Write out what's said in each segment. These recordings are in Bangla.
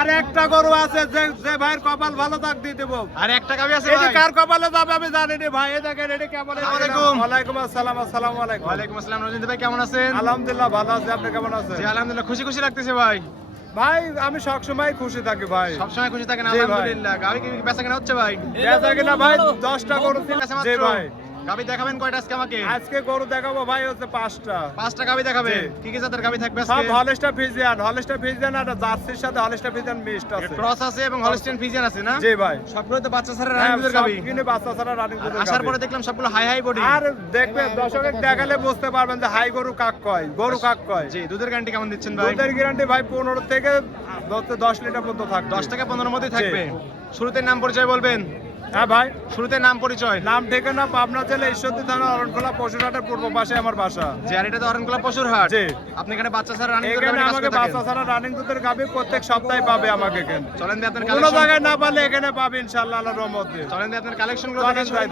আর একটা গরু আছে যে যে ভাইয়ের কপাল ভালো তাক দিয়ে দেবো। আর একটা গাবি আছে এটি ভাই? কার কপালে যাবে আমি জানি না ভাই এই দেখেন এটি কেমন আলাইকুম। ওয়ালাইকুম আসসালাম আসসালামু আলাইকুম। ওয়ালাইকুম আসসালাম রঞ্জিত ভাই কেমন আছেন? আলহামদুলিল্লাহ ভালো আছি। আপনি কেমন আছেন? জি আলহামদুলিল্লাহ খুশি খুশি লাগতেছে ভাই। ভাই আমি সবসময় খুশি থাকি ভাই। সবসময় খুশি থাকেন। আলহামদুলিল্লাহ। গাবি কি বেচা কেনা হচ্ছে ভাই? বেচা কিনা ভাই দশটা গরু ছিল আছে জি ভাই। গাবি দেখাবেন কয়টা আজকে আমাকে? আজকে গরু দেখাবো ভাই হচ্ছে পাঁচটা। পাঁচটা গাবি দেখাবে। কি কি জাতের গাবি থাকবে সব ফিজিয়ান ফিজিয়ান আর জার্সির সাথে ফিজিয়ান মিক্সড আছে। ক্রস আছে এবং ফিজিয়ান আছে না? জি ভাই। সবগুলো তো বাচ্চা ছাড়া হ্যাঁ, রানিং দুধের সব গাবি? কিনে বাচ্চা ছাড়া রানিং আর আসার পরে দেখলাম সবগুলো হাই হাই বডি আর দেখবে দর্শকের দেখালে বুঝতে পারবেন যে হাই গরু কাক কয় গরু কাক কয়। জি দুধের গ্যারান্টি কেমন দিচ্ছেন ভাই? দুধের গ্যারান্টি ভাই পনেরো থেকে ধরতে দশ লিটার পর্যন্ত থাকবে। দশ থেকে পনেরোর মধ্যেই থাকবে। শুরুতে নাম পরিচয় বলবেন? হ্যাঁ ভাই। শুরুতে নাম পরিচয়। নাম ঠিকানা পাবনা জেলা ঈশ্বরদী থানা অরণখোলা পশুরহাটের পূর্ব পাশে আমার বাসা। যে আর এটা তো অরণকোলা পশুর হাট জি। আপনি এখানে বাচ্চা ছাড়া রানিং এখানে আমাকে বাচ্চা। ছাড়া রানিং দুধের গাবি প্রত্যেক সপ্তাহে পাবে আমাকে এখানে। চলেন দিয়ে আপনার কোনো জায়গায় না পারলে এখানে পাবে ইনশাল্লাহ আল্লাহর রহমতে। চলেন দিয়ে আপনার কালেকশনগুলো দেখাই।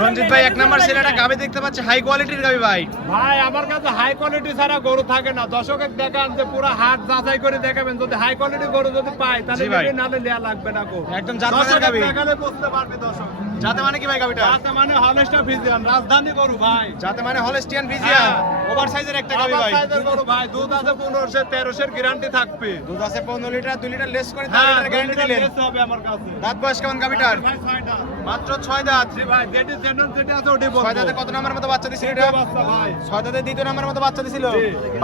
রঞ্জিত ভাই এক নাম্বার ছেলেটা গাবি দেখতে পাচ্ছে হাই কোয়ালিটির গাবি ভাই। ভাই আমার কাছে হাই কোয়ালিটি ছাড়া গরু থাকে না। দর্শকের দেখান যে পুরো হাট যাচাই করে দেখাবেন। যদি হাই কোয়ালিটি গরু যদি পাই তাহলে। নালে নেওয়া লাগবে না গো। একদম জাতমানের দর্শকের গাভী। পারবে দর্শক। যাতে মানে কি ভাই গাবিটা? যাতে মানে হলেস্টা ফিজিয়ান রাজধানী গরু ভাই। যাতে মানে হলস্টিয়ান ফিজিয়ান হ্যাঁ। ওভার সাইজের একটা গাবি ভাই। সাইজের গরু ভাই। দুধ আছে পনেরোশো তেরোশোর গ্যারান্টি থাকবে। দুধ আছে পনেরো লিটার দুই লিটার লেস করে হ্যাঁ গ্যারান্টি দিলেন। বেচতে হবে আমার কাছে। দাঁত বয়স কেমন গাবিটার? ভাই ছয়টা মাত্র ছয় দাঁত। জি ভাই যেটি জেনুইন যেটি আছে ওটি বলব। ছয় দাঁতে কত নাম্বার মতো বাচ্চা দিছিল এটা? বাচ্চা ভাই। ছয় দাঁতে দ্বিতীয় নাম্বার মতো বাচ্চা দিছিল।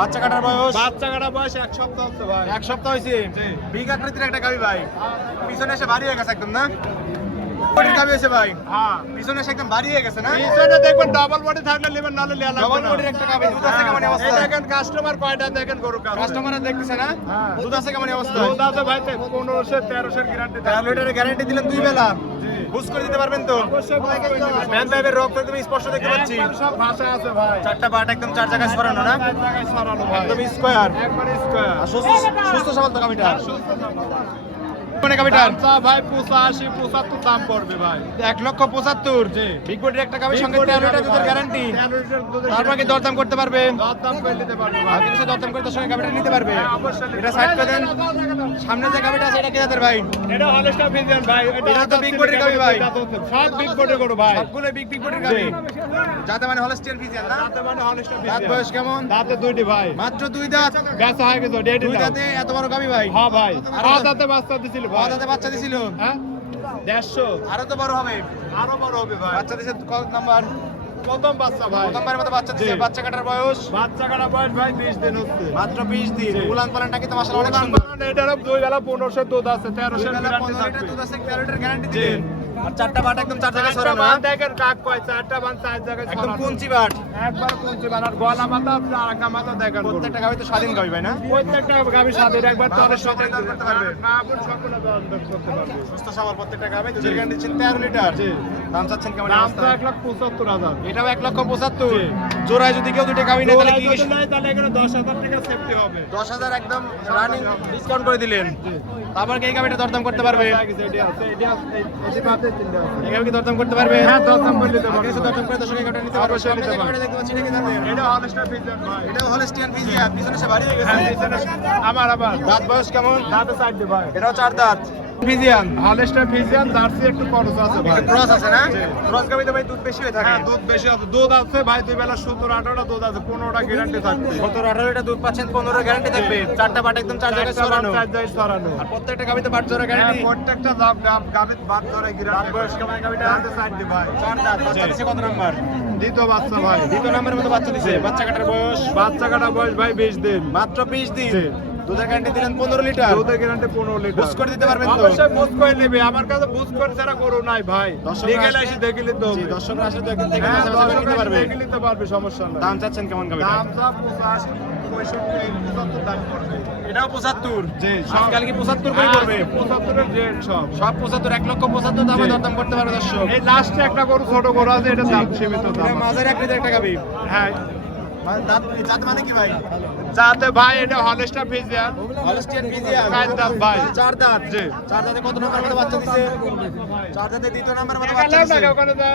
বাচ্চা কাটার বয়স? বাচ্চা কাটা বয়স এক সপ্তাহ হচ্ছে ভাই। এক সপ্তাহ হয়েছে। বিগ আকৃতির একটা গাবি ভাই। পিছনে এসে ভারী হয়ে গেছে একদম না? কোটির গাবি হয়েছে ভাই। হ্যাঁ পিছনে একদম ভারী গেছে না? পিছনে দেখবেন ডাবল বডি থাকলে নেবেন নালে লেয়া লাগবে ডবল বডির একটা গাবি দুধ আছে কেমন অবস্থা। দেখেন কাস্টমার কয়টা দেখেন গরু কাছে কাস্টমার দেখতেছে না? হ্যাঁ। দুধ আছে কেমন অবস্থা। দুধ আছে ভাই পনেরোশো তেরোশোর গ্যারান্টি গ্যারান্টি দিলেন দুই বেলা। বুঝ করে দিতে পারবেন তো? ম্যান পাইপের রক তুমি স্পষ্ট দেখতে পাচ্ছি। সব ভাষা আছে ভাই। চারটা একদম চার জায়গায় সরানো না? একদম স্কোয়ার একবার স্কোয়ার সুস্থ সুস্থ সবল তো সুস্থ সবল। মানে ভাই পঁচাশি পঁচাত্তর দাম পড়বে ভাই। এক লক্ষ পঁচাত্তর। জি। বিগ বডির একটা গাবির সঙ্গে তেরো লিটার দুধের গ্যারান্টি তারপর কি দরদাম করতে পারবে? দরদাম করে নিতে পারবে কিছু দরদাম করে তার সঙ্গে গাবিটা নিতে পারবে। হ্যাঁ, এটা সাইড করে দেন। সামনে যে গাবিটা আছে এটা কি জাতের ভাই? এটা হলস্টার ফিজিয়ান ভাই। এটা তো big body গাভী ভাই। সব বিগ বডি করো ভাই। সবগুলো বিগ বিগ বডির গাবি যাতে মানে হলস্টিয়ান ফিজিয়ান না? দাঁতে মানে হলস্টার দাঁত বয়স কেমন? দাঁতে দুইটি ভাই। মাত্র দুই দাঁত? বেচা হয়ে গেছে ডেডি দুই দাঁতে এত বড় গাবি ভাই? হ্যাঁ ভাই আর দাঁতে বাচ্চা দিছিল ভাই। দাঁতে বাচ্চা দিছিল? হ্যাঁ? দেড়শো। আরও তো বড় হবে। আরও বড় হবে ভাই। বাচ্চা দিছে কত নাম্বার? প্রথম বাচ্চা ভাই। প্রথমবারের মতো বাচ্চা দিছে। বাচ্চা কাটার বয়স? বাচ্চা কাটা বয়স ভাই বিশ দিন হচ্ছে। মাত্র বিশ দিন। জি। উলান পালানটা কিন্তু মাসাল অনেক সুন্দর? এটারও দুই বেলা পনেরোশো দুধ আছে দুই তেরোশো বেলা গ্যারান্টি থাকবে দুধ আছে তেরো লিটার গ্যারান্টি জি। আর চারটা বাট একদম চার জায়গায় দেখেন কাক কয় চারটা বান চার জায়গায় একদম কুঞ্চি বাট একবার কুঞ্চি বান আর গলা মাথা আর মাথা দেখেন প্রত্যেকটা গাবি তো স্বাধীন গাবি ভাই না? প্রত্যেকটা গাভী স্বাদের একবার সকলে দর করতে পারবে। মা বোন সকলে দর করতে পারবে। সুস্থ সবল প্রত্যেকটা গাবি দুধের গ্যারান্টি দিচ্ছেন তেরো লিটার। জি। দাম চাচ্ছেন কেমন দাম তো এক লাখ পঁচাত্তর হাজার। এটাও এক লক্ষ পঁচাত্তর। জি। জোড়ায় যদি কেউ দুটো গাবি নেয় তাহলে কি তাহলে এখানে দশ হাজার টাকা সেফটি হবে। দশ হাজার একদম রানিং ডিসকাউন্ট করে দিলেন। জি। তারপর কি গাবিটা দরদাম করতে পারবে? এটি আছে, এটি আছে, এই- এটি বাদে তিনটে আছে। এই গাবি কি দরদাম করতে পারবে? হ্যাঁ, দরদাম করে তো পারবে। দরদাম করে দর্শক এই নিতে পারবে সামনে দেখতে পাচ্ছি নাকি জানেন এটা হলস্টার ফিজিয়ান ভাই। এটাও হলস্টিয়ান ফিজিয়ান পিছনে সে বাড়ি হয়ে গেছে। হ্যাঁ, আমার আবার। দাঁত বয়স কেমন? দাঁত সাইড দে ভাই। এটাও চার দাঁত। ফিজিয়ান ফিজিয়ান জার্সি একটু খরচ আছে ভাই। ক্রস আছে না? ক্রস গাবিতে ভাই দুধ বেশি হয়ে থাকে। হ্যাঁ দুধ বেশি আছে। দুধ আছে ভাই দুই বেলা সত্তর আঠারোটা দুধ আছে পনেরোটা গ্যারান্টি থাকবে। সতেরো আঠারো লিটার দুধ পাচ্ছেন পনেরো গ্যারান্টি থাকবে। চারটা বাট একদম চার জায়গায় চার জায়গায় আর প্রত্যেকটা গাবিতে বাট হ্যাঁ, গ্যারান্টি প্রত্যেকটা দাম গাব গাবিত ধরে গ্যারান্টি বয়স কেমন গাবিটা? সাইড দে ভাই। চার দাঁত বাচ্চা দিছে কত নাম্বার? দ্বিতীয় বাচ্চা ভাই। দ্বিতীয় নাম্বারের মতো বাচ্চা দিছে। বাচ্চা কাটার বয়স? বাচ্চা কাটা বয়স ভাই বিশ দিন। মাত্র বিশ দিন? জি। দুধের গ্যারান্টি দিলেন পনেরো লিটার। দুধের গ্যারান্টি পনেরো লিটার। বুঝ করে দিতে পারবেন তো? অবশ্যই বুঝ করে নেবে। আমার কাছে বুঝ করে ছাড়া গরু নাই ভাই। লিগেল এসে দেখিলে তো জি হবে। দর্শকরা আসলে তো একদিন থেকে হ্যাঁ, নিতে পারবে এসে দেখে নিতে পারবে সমস্যা নাই। দাম চাচ্ছেন কেমন গাবিটা দাম যা দাম এটাও জি কি করে করবে পঁচাত্তরের রেট সব। সব পঁচাত্তর এক লক্ষ পঁচাত্তর দামে দরদাম করতে পারবে দর্শক। এই লাস্টে একটা গরু ছোট গরু আছে এটা দাম সীমিত দাম এটা আকৃতির একটা গাবি হ্যাঁ। মানে দাঁত দাঁত মানে কি ভাই? যাতে ভাই এটা হলেস্টা ফিজিয়ান। Holstein Friesian. চার দাঁত ভাই। চার দাঁত। জি। চার দাঁতে কত নাম্বার মতো বাচ্চা দিছে? চার দাঁতে দ্বিতীয় নাম্বার মতো বাচ্চা দিছে। ওখানে যা।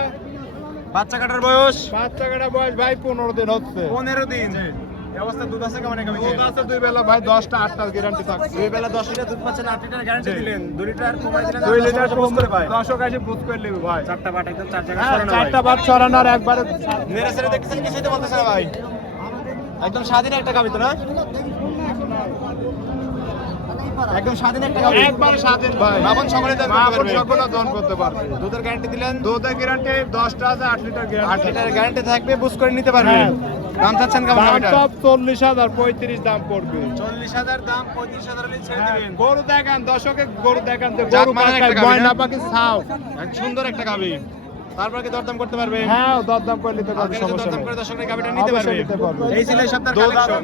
বাচ্চা কাটার বয়স? বাচ্চা কাটা বয়স ভাই পনেরো দিন হচ্ছে। পনেরো দিন। এই অবস্থা দুধ আছে কেমন কেমন দুধ আছে দুই বেলা ভাই দশটা আটটার গ্যারান্টি থাকছে। দুই বেলা দশ লিটার দুধ পাচ্ছেন আট লিটার গ্যারান্টি। দিলেন। দুই লিটার কমাই দিলেন দুই লিটার করে ভাই। দশক এসে বুঝ করে নেবে ভাই। চারটা বাট একদম চার জায়গায় হ্যাঁ, সরানো চারটা ভাই। বাদ ছড়ানোর একবারে মেরে সেরে দেখতেছেন কিছুই তো বলতেছে না ভাই। একদম স্বাধীন একটা গাবি তো না? একদম স্বাধীন একটা গাবি। একবারে স্বাধীন ভাই। মাখন সকলে দান করতে পারবে। দন করতে পারবে। দুধের গ্যারান্টি দিলেন? দুধের গ্যারান্টি দশটা আছে আট লিটার আট গ্যারান্টি লিটার গ্যারান্টি থাকবে বুঝ করে নিতে পারবে। হ্যাঁ। দাম চাচ্ছেন কেমন দাম গাবিটা সব চল্লিশ হাজার পঁয়ত্রিশ দাম পড়বে। চল্লিশ হাজার দাম পঁয়ত্রিশ হাজার হলে ছেড়ে হ্যাঁ, দিবেন। গরু দেখেন দর্শকে গরু দেখেন গরু পাকায় ময়না পাখি ছাও। সুন্দর একটা গাবি। তারপর কি দরদাম করতে পারবে? হ্যাঁ দরদাম করে নিতে পারবে আপনারা সমস্যা দরদাম নেই। করে দর্শকরা গাবিটা নিতে পারবে। নিতে পারবে। এই ছিল এই সপ্তাহের কালেকশন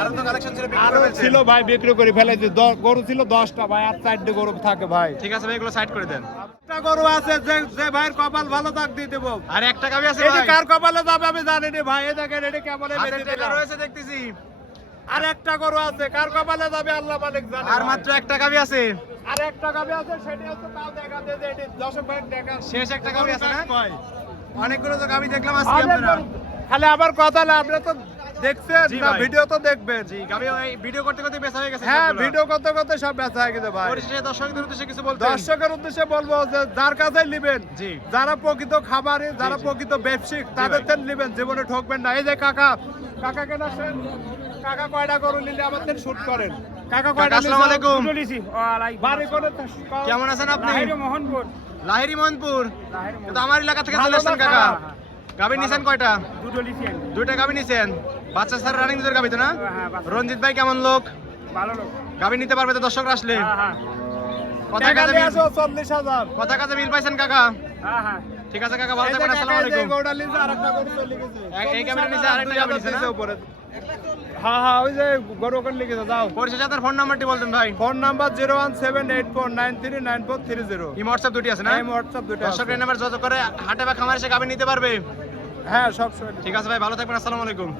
আরও তো কালেকশন ছিল আরও ছিল ভাই বিক্রি করে ফেলেছে। দ- গরু ছিল দশটা ভাই আর চারটে গরু থাকে ভাই। ঠিক আছে ভাই এগুলো সাইড করে দেন। একটা গরু আছে যে যে ভাইয়ের কপাল ভালো থাক দিয়ে দেবো। আর একটা গাবি আছে ভাই। কার কপালে যাবে আমি জানি না ভাই এ দেখেন এটি কেমন রয়েছে দেখতেছি। আর একটা গরু আছে কার কপালে যাবে আল্লাহ মালিক জানে আর মাত্র একটা গাবি আছে। আর একটা গাবি আছে সেটি হচ্ছে তাও দেখা যায় যে এটি দশক ভাই দেখা শেষ একটা গাবি আছে না? অনেকগুলো তো গাবি দেখলাম আজকে আপনারা। খালি আবার কথা না আপনি তো দেখছেন না ভিডিও তো দেখবেন। জি গাবি ভিডিও করতে করতে বেচা হয়ে গেছে হ্যাঁ ভিডিও করতে করতে সব ব্যথা হয়ে গেছে ভাই। পরিশেষে দর্শকদের উদ্দেশ্যে কিছু বলতে। দর্শকের উদ্দেশ্যে বলব যে যার কাছে নিবেন জি। যারা প্রকৃত খাবারে যারা প্রকৃত ব্যবসায়িক তাদের। থেকে নিবেন জীবনে ঠকবেন না। এই যে কাকা কাকা কেন আসেন কাকা কয়টা গরু নিলে আমাদের শুট করেন? কাকা কয়টা আসসালামু। আলাইকুম। কেমন আছেন আপনি? মোহনপুর। লাহিরি মোহনপুর? কিন্তু আমার এলাকা থেকে চলে আসছেন কাকা। হ্যাঁ, গাবি নিছেন কয়টা? দুটো লিখেন দুইটা গাবি নিছেন? বাচ্চা স্যার রানিং গাবি তো না? হ্যাঁ, রঞ্জিত ভাই কেমন লোক? ভালো লোক। গাবি নিতে পারবে তো দর্শকরা আসলে? হ্যাঁ, কথা কাজে মিল চল্লিশ হাজার। কথা কাজে মিল পাইছেন কাকা? হ্যাঁ হ্যাঁ। ঠিক আছে কাকা ভালো থাকবেন আসসালামু আলাইকুম এই- নিচে আরেকটা গাভী নিচে না? উপরে। হ্যাঁ হ্যাঁ ওই যে গরু ওখানে লিখেছে যাও। পরিশেষে আপনার ফোন নাম্বারটি বলতেন ভাই। Phone number zero one seven eight four nine three nine four three zero এই হোয়াটসঅ্যাপ দুটি আছে না? হোয়াটসঅ্যাপ দুটো নাম্বার যত করে হাটে বা খামারে সে গাবি নিতে পারবে। হ্যাঁ সব ঠিক আছে ভাই ভালো থাকবেন আসসালামু আলাইকুম।